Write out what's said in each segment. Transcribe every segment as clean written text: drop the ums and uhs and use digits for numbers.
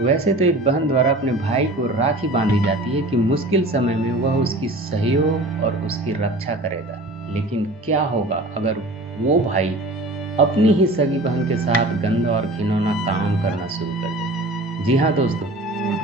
वैसे तो एक बहन द्वारा अपने भाई को राखी बांधी जाती है कि मुश्किल समय में वह उसकी सहयोग और उसकी रक्षा करेगा। लेकिन क्या होगा अगर वो भाई अपनी ही सगी बहन के साथ गंदा और घिनौना काम करना शुरू कर दे? जी हाँ दोस्तों,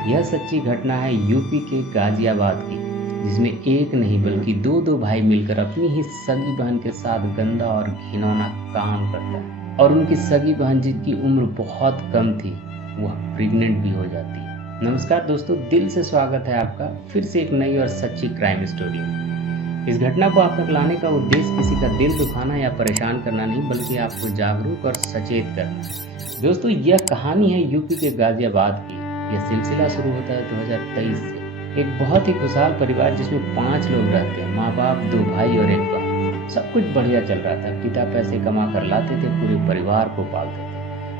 यह सच्ची घटना है यूपी के गाजियाबाद की, जिसमें एक नहीं बल्कि दो भाई मिलकर अपनी ही सगी बहन के साथ गंदा और घिनौना काम करता है और उनकी सगी बहन जिसकी उम्र बहुत कम थी वह प्रेग्नेंट भी हो जाती है। नमस्कार दोस्तों, दिल से स्वागत है आपका फिर से एक नई और सच्ची क्राइम स्टोरी में। इस घटना को आप तक लाने का उद्देश्य किसी का दिल दुखाना या परेशान करना नहीं, बल्कि आपको जागरूक और सचेत करना। दोस्तों, यह कहानी है यूपी के गाजियाबाद की। यह सिलसिला शुरू होता है 2023 से। एक बहुत ही खुशहाल परिवार जिसमें 5 लोग रहते हैं, माँ बाप, 2 भाई और 1 बहन। सब कुछ बढ़िया चल रहा था। पिता पैसे कमा कर लाते थे, पूरे परिवार को पालते थे।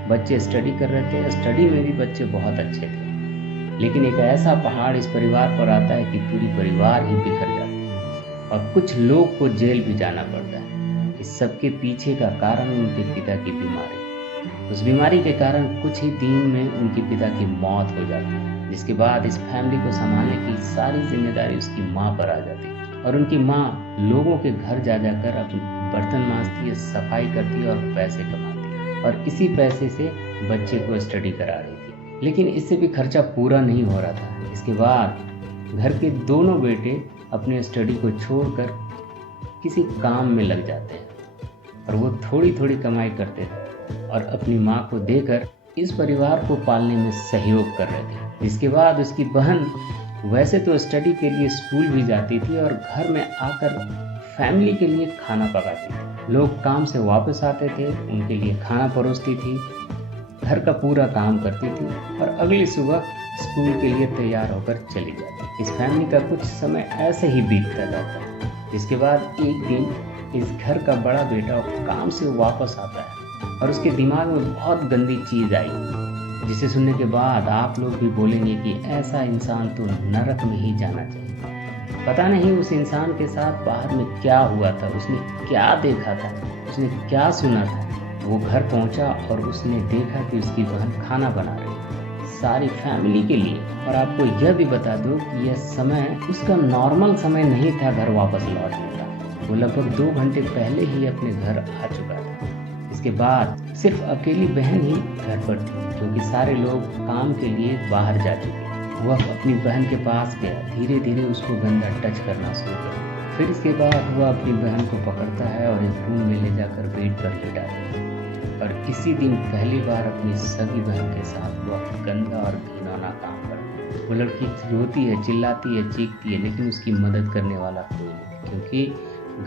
बच्चे स्टडी कर रहे थे, स्टडी में भी बच्चे बहुत अच्छे थे। लेकिन एक ऐसा पहाड़ इस परिवार पर आता है कि पूरी परिवार ही बिखर जाती है और कुछ लोग को जेल भी जाना पड़ता है। इस सब के पीछे का कारण उनके पिता की बीमारी। उस बीमारी के कारण कुछ ही दिन में उनके पिता की मौत हो जाती है, जिसके बाद इस फैमिली को संभालने की सारी जिम्मेदारी उसकी माँ पर आ जाती है। और उनकी माँ लोगों के घर जा जाकर अपने बर्तन मांजती है, सफाई करती है और पैसे कमाती है, और इसी पैसे से बच्चे को स्टडी करा रही थी। लेकिन इससे भी खर्चा पूरा नहीं हो रहा था। इसके बाद घर के दोनों बेटे अपने स्टडी को छोड़कर किसी काम में लग जाते हैं और वो थोड़ी थोड़ी कमाई करते थे और अपनी माँ को देकर इस परिवार को पालने में सहयोग कर रहे थे। इसके बाद उसकी बहन वैसे तो स्टडी के लिए स्कूल भी जाती थी और घर में आकर फैमिली के लिए खाना पकाती थी। लोग काम से वापस आते थे, उनके लिए खाना परोसती थी, घर का पूरा काम करती थी और अगली सुबह स्कूल के लिए तैयार होकर चली जाती। इस फैमिली का कुछ समय ऐसे ही बीतता जाता है। इसके बाद एक दिन इस घर का बड़ा बेटा काम से वापस आता है और उसके दिमाग में बहुत गंदी चीज़ आई, जिसे सुनने के बाद आप लोग भी बोलेंगे कि ऐसा इंसान तो नरक में ही जाना चाहिए। पता नहीं उस इंसान के साथ बाद में क्या हुआ था, उसने क्या देखा था, उसने क्या सुना था। वो घर पहुंचा और उसने देखा कि उसकी बहन खाना बना रही है सारी फैमिली के लिए। और आपको यह भी बता दो कि यह समय उसका नॉर्मल समय नहीं था घर वापस लौटने का। वो लगभग 2 घंटे पहले ही अपने घर आ चुका था। इसके बाद सिर्फ अकेली बहन ही घर पर थी, क्योंकि सारे लोग काम के लिए बाहर जा चुके। वह अपनी बहन के पास गया, धीरे धीरे उसको गंदा टच करना शुरू किया। फिर इसके बाद वह अपनी बहन को पकड़ता है और एक रूम में ले जाकर बेड पर लेटा देता है। और इसी दिन पहली बार अपनी सगी बहन के साथ वह गंदा और घिनौना काम करता है। वो लड़की रोती है, चिल्लाती है, चीखती है, लेकिन उसकी मदद करने वाला कोई नहीं, क्योंकि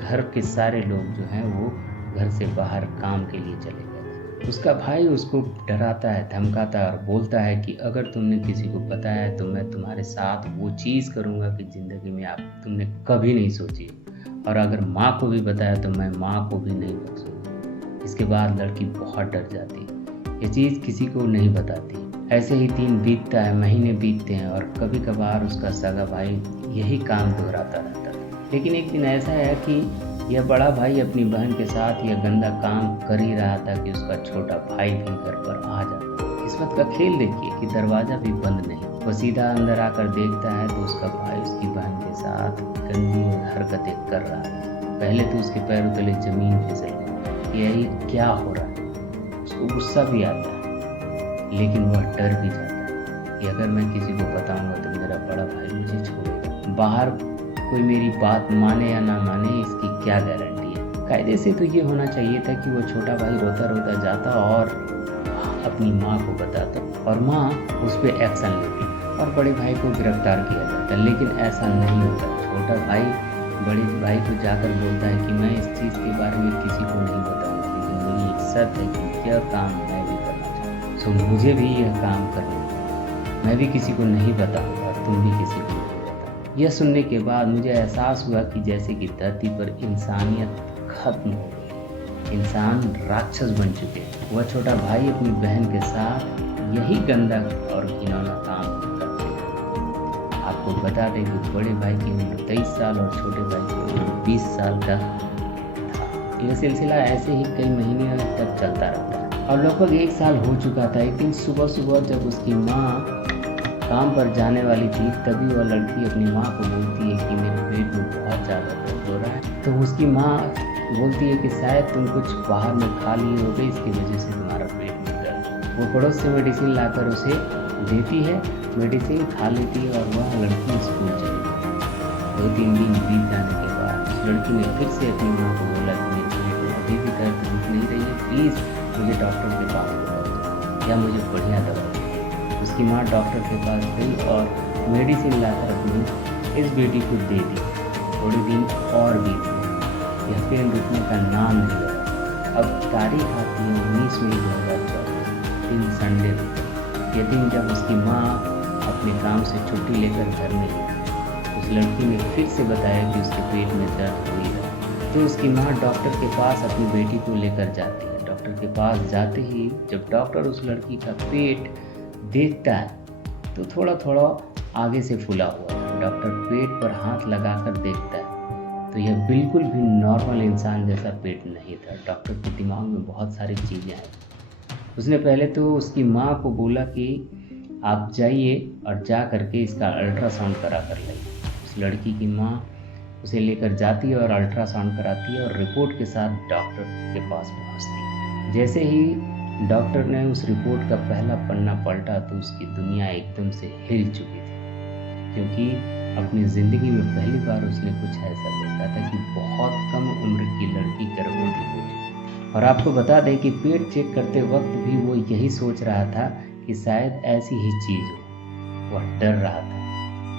घर के सारे लोग जो हैं वो घर से बाहर काम के लिए चले गए। उसका भाई उसको डराता है, धमकाता है और बोलता है कि अगर तुमने किसी को बताया तो मैं तुम्हारे साथ वो चीज़ करूँगा कि ज़िंदगी में तुमने कभी नहीं सोची, और अगर माँ को भी बताया तो मैं माँ को भी नहीं बख्शूँगा। इसके बाद लड़की बहुत डर जाती है, ये चीज़ किसी को नहीं बताती। ऐसे ही दिन बीतता है, महीने बीतते हैं और कभी कभार उसका सगा भाई यही काम दोहराता रहता है। लेकिन एक दिन ऐसा है कि यह बड़ा भाई अपनी बहन के साथ यह गंदा काम कर ही रहा था कि उसका छोटा भाई भी घर पर आ जाता है। किस्मत का खेल देखिए कि दरवाज़ा भी बंद नहीं। वो सीधा अंदर आकर देखता है तो उसका भाई उसकी बहन के साथ गंदी हरकतें कर रहा है। पहले तो उसके पैरों तले जमीन फिसल गई, यही क्या हो रहा है। उसको गुस्सा भी आता है, लेकिन वह डर भी जाता है कि अगर मैं किसी को बताऊंगा तो मेरा बड़ा भाई मुझे छोड़ेगा। बाहर कोई मेरी बात माने या ना माने, इसकी क्या गारंटी है। कायदे से तो ये होना चाहिए था कि वो छोटा भाई रोता रोता जाता और अपनी माँ को बताता और माँ उस पर एक्शन लेती और बड़े भाई को गिरफ्तार किया जाता। लेकिन ऐसा नहीं होता। छोटा भाई बड़े भाई को जाकर बोलता है कि मैं इस चीज़ के बारे में किसी को नहीं बताऊँगा, लेकिन मेरी एक शर्त है कि यह काम मैं भी करना चाहूँ, सो मुझे भी यह काम करना है। मैं भी किसी को नहीं बताऊँगा, तुम भी किसी को। यह सुनने के बाद मुझे एहसास हुआ कि जैसे कि धरती पर इंसानियत खत्म हो गई, इंसान राक्षस बन चुके। वह छोटा भाई अपनी बहन के साथ यही गंदा और घिनौना काम करते हैं। आपको बता दें कि बड़े भाई की उम्र 23 साल और छोटे भाई की उम्र 20 साल का था। यह सिलसिला ऐसे ही कई महीने तक चलता रहता है और लगभग 1 साल हो चुका था। एक दिन सुबह सुबह जब उसकी माँ काम पर जाने वाली थी, तभी वह लड़की अपनी माँ को बोलती है कि मेरे पेट में बहुत ज़्यादा दर्द हो रहा है। तो उसकी माँ बोलती है कि शायद तुम कुछ बाहर में खा लिए होगे, इसकी वजह से तुम्हारा पेट में दर्द। वो पड़ोस से मेडिसिन लाकर उसे देती है, मेडिसिन खा लेती है और वह लड़की स्कूल चली जाती है। 2-3 दिन बीत जाने के बाद उस लड़की ने फिर से अपनी माँ को बोला कि मेरे पेट में अभी भी दर्द रुक नहीं रही है, प्लीज़ मुझे डॉक्टर के पास ले जाओ या मुझे बढ़िया दवा दो। उसकी माँ डॉक्टर के पास गई और मेडिसिन लाकर अपनी इस बेटी को दे दी। थोड़े दिन और बीत गए, यह पेन रुकने का नाम नहीं ले रहा। अब तारीख आती है 19 मई 2014, दिन संडे था। यह दिन जब उसकी माँ अपने काम से छुट्टी लेकर घर में गई, उस लड़की ने फिर से बताया कि उसके पेट में दर्द हो ही रहा। तो उसकी माँ डॉक्टर के पास अपनी बेटी को लेकर जाती है। डॉक्टर के पास जाते ही जब डॉक्टर उस लड़की का पेट देखता है तो थोड़ा थोड़ा आगे से फूला हुआ है। डॉक्टर पेट पर हाथ लगाकर देखता है तो यह बिल्कुल भी नॉर्मल इंसान जैसा पेट नहीं था। डॉक्टर के दिमाग में बहुत सारी चीज़ें आई। उसने पहले तो उसकी माँ को बोला कि आप जाइए और जा करके इसका अल्ट्रासाउंड करा कर लाइए। उस लड़की की माँ उसे लेकर जाती है और अल्ट्रासाउंड कराती है और रिपोर्ट के साथ डॉक्टर के पास पहुँचती है। जैसे ही डॉक्टर ने उस रिपोर्ट का पहला पन्ना पलटा तो उसकी दुनिया एकदम से हिल चुकी थी, क्योंकि अपनी ज़िंदगी में पहली बार उसने कुछ ऐसा देखा था कि बहुत कम उम्र की लड़की गर्भवती हो चुकी। और आपको बता दें कि पेट चेक करते वक्त भी वो यही सोच रहा था कि शायद ऐसी ही चीज़ हो। वह डर रहा था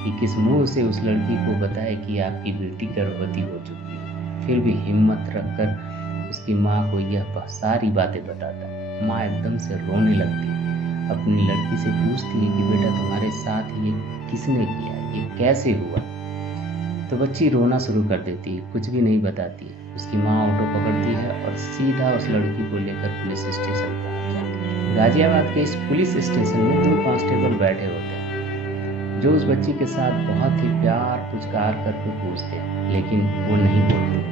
कि किस मुंह से उस लड़की को बताए कि आपकी बेटी गर्भवती हो चुकी है। फिर भी हिम्मत रखकर उसकी माँ को यह सारी बातें बताता है। माँ एकदम से रोने लगती है, अपनी लड़की से पूछती है कि बेटा तुम्हारे साथ ये किसने किया, ये कैसे हुआ। तो बच्ची रोना शुरू कर देती है, कुछ भी नहीं बताती है। उसकी माँ ऑटो पकड़ती है और सीधा उस लड़की को लेकर पुलिस स्टेशन पहुंच जाती है। गाजियाबाद के इस पुलिस स्टेशन में 2 कांस्टेबल बैठे होते हैं जो उस बच्ची के साथ बहुत ही प्यार पुचकार करके पूछते हैं, लेकिन वो नहीं बोलती।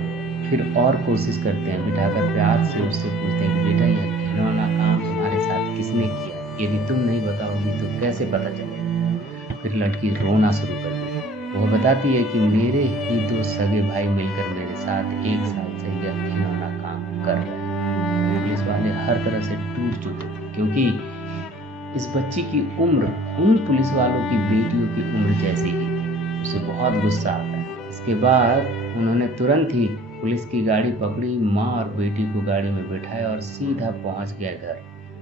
फिर और कोशिश करते हैं, बिठाकर प्यार से उससे पूछते हैं कि बेटा यह घिनौना काम तुम्हारे साथ किसने किया, यदि तुम नहीं बताओगी तो कैसे पता चलेगा। फिर लड़की रोना शुरू कर देती। वह बताती है कि मेरे ही 2 सगे भाई मिलकर मेरे साथ 1 साल से यह घिनौना काम कर रहे हैं। पुलिस वाले हर तरह से टूट चुके थे, क्योंकि इस बच्ची की उम्र उन पुलिस वालों की बेटियों की उम्र जैसी ही थी। उसे बहुत गुस्सा आता है। इसके बाद उन्होंने तुरंत ही पुलिस की गाड़ी पकड़ी, माँ और बेटी को गाड़ी में बिठाया और सीधा पहुंच गया घर।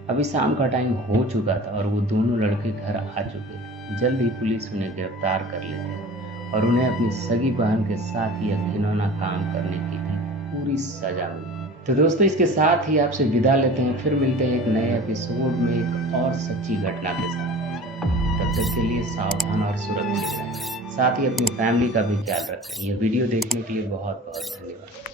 अभी शाम का टाइम हो चुका था और वो दोनों लड़के घर आ चुके थे। जल्द ही पुलिस उन्हें गिरफ्तार कर लेते हैं और उन्हें अपनी सगी बहन के साथ यह घिनौना काम करने की भी पूरी सजा मिली। तो दोस्तों, इसके साथ ही आपसे विदा लेते हैं। फिर मिलते हैं एक नए एपिसोड में एक और सच्ची घटना के साथ। तब तक के लिए सावधान और सुरक्षित रहें, साथ ही अपनी फैमिली का भी ख्याल रखें। यह वीडियो देखने के लिए बहुत बहुत धन्यवाद।